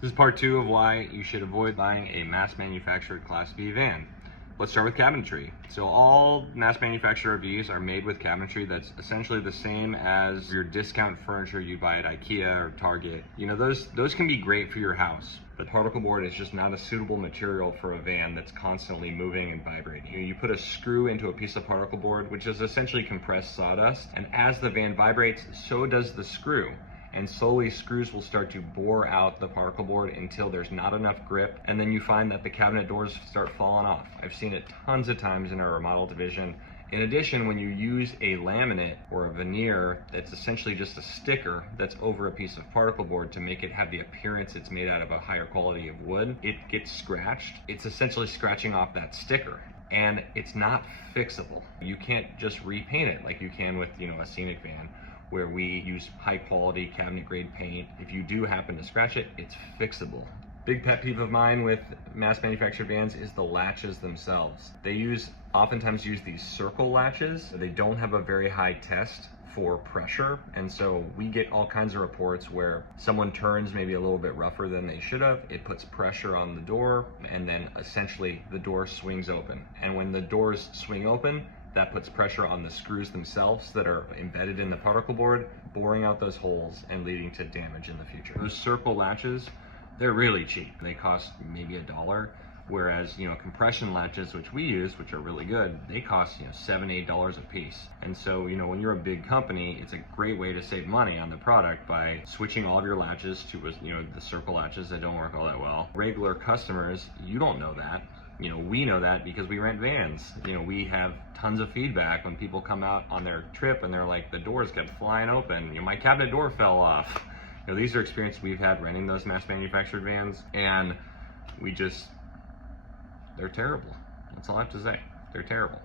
This is part 2 of why you should avoid buying a mass manufactured Class B van. Let's start with cabinetry. So all mass manufactured RVs are made with cabinetry that's essentially the same as your discount furniture you buy at IKEA or Target. You know, those can be great for your house, but particle board is just not a suitable material for a van that's constantly moving and vibrating. You put a screw into a piece of particle board, which is essentially compressed sawdust, and as the van vibrates, so does the screw. And slowly screws will start to bore out the particle board until there's not enough grip, and then you find that the cabinet doors start falling off. I've seen it tons of times in our remodel division. In addition, when you use a laminate or a veneer that's essentially just a sticker that's over a piece of particle board to make it have the appearance it's made out of a higher quality of wood, it gets scratched. It's essentially scratching off that sticker, and it's not fixable. You can't just repaint it like you can with, a scenic van, where we use high quality cabinet grade paint. If you do happen to scratch it, it's fixable. Big pet peeve of mine with mass manufactured vans is the latches themselves. They oftentimes use these circle latches. They don't have a very high test for pressure, and so we get all kinds of reports where someone turns maybe a little bit rougher than they should have. It puts pressure on the door, and then essentially the door swings open. And when the doors swing open, that puts pressure on the screws themselves that are embedded in the particle board, boring out those holes and leading to damage in the future. Those circle latches, they're really cheap. They cost maybe $1, whereas compression latches, which we use, which are really good, they cost $7, $8 a piece. And so when you're a big company, it's a great way to save money on the product by switching all of your latches to the circle latches that don't work all that well. Regular customers, you don't know that. We know that because we rent vans. We have tons of feedback when people come out on their trip and they're like, the doors kept flying open. My cabinet door fell off. These are experiences we've had renting those mass manufactured vans, and they're terrible. That's all I have to say. They're terrible.